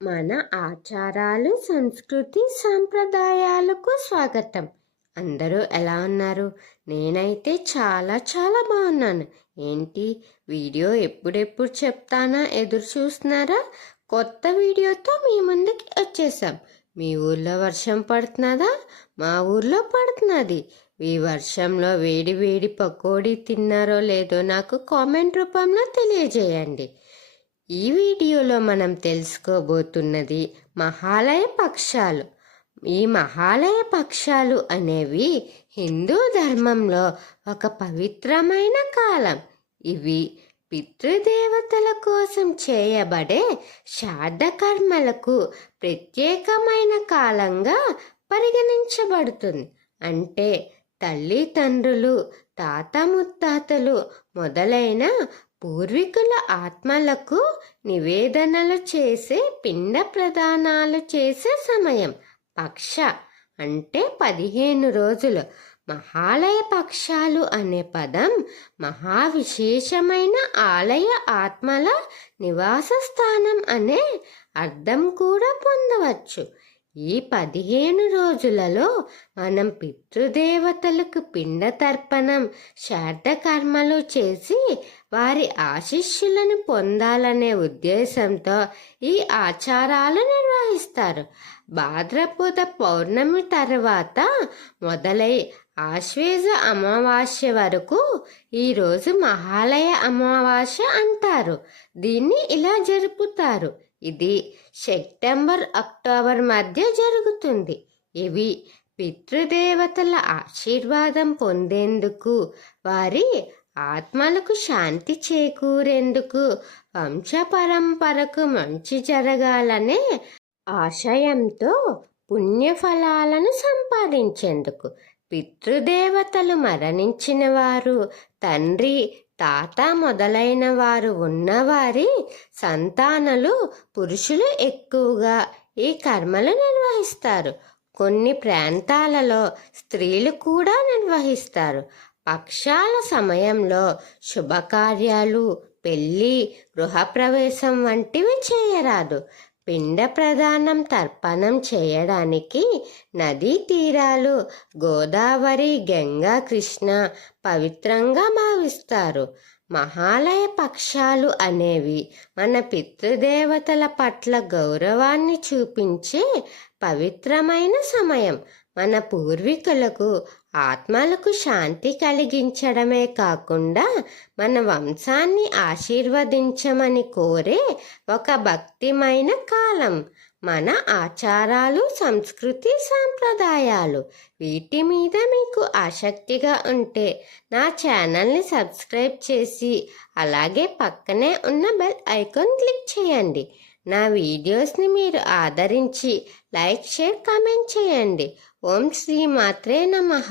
మన ఆచారాలు, సంస్కృతి, సాంప్రదాయాలకు స్వాగతం. అందరూ ఎలా ఉన్నారు? నేనైతే చాలా బాగున్నాను. ఏంటి వీడియో ఎప్పుడెప్పుడు చెప్తానా ఎదురు చూస్తున్నారా? కొత్త వీడియోతో మీ ముందుకి వచ్చేసాం. మీ ఊర్లో వర్షం పడుతున్నదా? మా ఊర్లో పడుతున్నది. ఈ వర్షంలో వేడి వేడి పకోడీ తిన్నారో లేదో నాకు కామెంట్ రూపంలో తెలియజేయండి. ఈ వీడియోలో మనం తెలుసుకోబోతున్నది మహాలయ పక్షాలు. ఈ మహాలయ పక్షాలు అనేవి హిందూ ధర్మంలో ఒక పవిత్రమైన కాలం. ఇవి పితృదేవతల కోసం చేయబడే శ్రాద్ధ కర్మలకు ప్రత్యేకమైన కాలంగా పరిగణించబడుతుంది. అంటే తల్లిదండ్రులు, తాత ముత్తాతలు మొదలైన పూర్వీకుల ఆత్మలకు నివేదనలు చేసే పిండ ప్రదానాలు చేసే సమయం. పక్ష అంటే 15 రోజులు. మహాలయ పక్షాలు అనే పదం మహావిశేషమైన ఆలయ ఆత్మల నివాస స్థానం అనే అర్థం కూడా పొందవచ్చు. ఈ 15 రోజులలో మనం పితృదేవతలకు పిండ తర్పణం, శ్రాద్ధ కర్మలు చేసి వారి ఆశీస్సులను పొందాలనే ఉద్దేశంతో ఈ ఆచారాలు నిర్వహిస్తారు. భాద్రపద పౌర్ణమి తర్వాత మొదలై ఆశ్వేజ అమావాస్య వరకు ఈరోజు మహాలయ అమావాస్య అంటారు. దీన్ని ఇలా జరుపుతారు. ఇది సెప్టెంబర్, అక్టోబర్ మధ్య జరుగుతుంది. ఇవి పితృదేవతల ఆశీర్వాదం పొందేందుకు, వారి ఆత్మలకు శాంతి చేకూరేందుకు, వంశ పరంపరకు మంచి జరగాలనే ఆశయంతో పుణ్యఫలాలను సంపాదించేందుకు. పితృదేవతలు మరణించిన వారు, తండ్రి, తాత మొదలైన వారు ఉన్నవారి సంతానాలు, పురుషులు ఎక్కువగా ఈ కర్మలు నిర్వహిస్తారు. కొన్ని ప్రాంతాలలో స్త్రీలు కూడా నిర్వహిస్తారు. పక్షాల సమయంలో శుభకార్యాలు, పెళ్ళి, గృహప్రవేశం వంటివి చేయరాదు. పిండ ప్రదానం, తర్పణం చేయడానికి నదీ తీరాలు గోదావరి, గంగా, కృష్ణ పవిత్రంగా భావిస్తారు. మహాలయ పక్షాలు అనేవి మన పితృదేవతల పట్ల గౌరవాన్ని చూపించే పవిత్రమైన సమయం. మన పూర్వీకులకు ఆత్మలకు శాంతి కలిగించడమే కాకుండా మన వంశాన్ని ఆశీర్వదించమని కోరే ఒక భక్తిమైన కాలం. మన ఆచారాలు, సంస్కృతి, సాంప్రదాయాలు వీటి మీద మీకు ఆసక్తిగా ఉంటే నా ఛానల్ని సబ్స్క్రైబ్ చేసి అలాగే పక్కనే ఉన్న బెల్ ఐకాన్ క్లిక్ చేయండి. నా వీడియోస్ని మీరు ఆదరించి లైక్, షేర్, కామెంట్ చేయండి. ఓం శ్రీ మాత్రే నమః.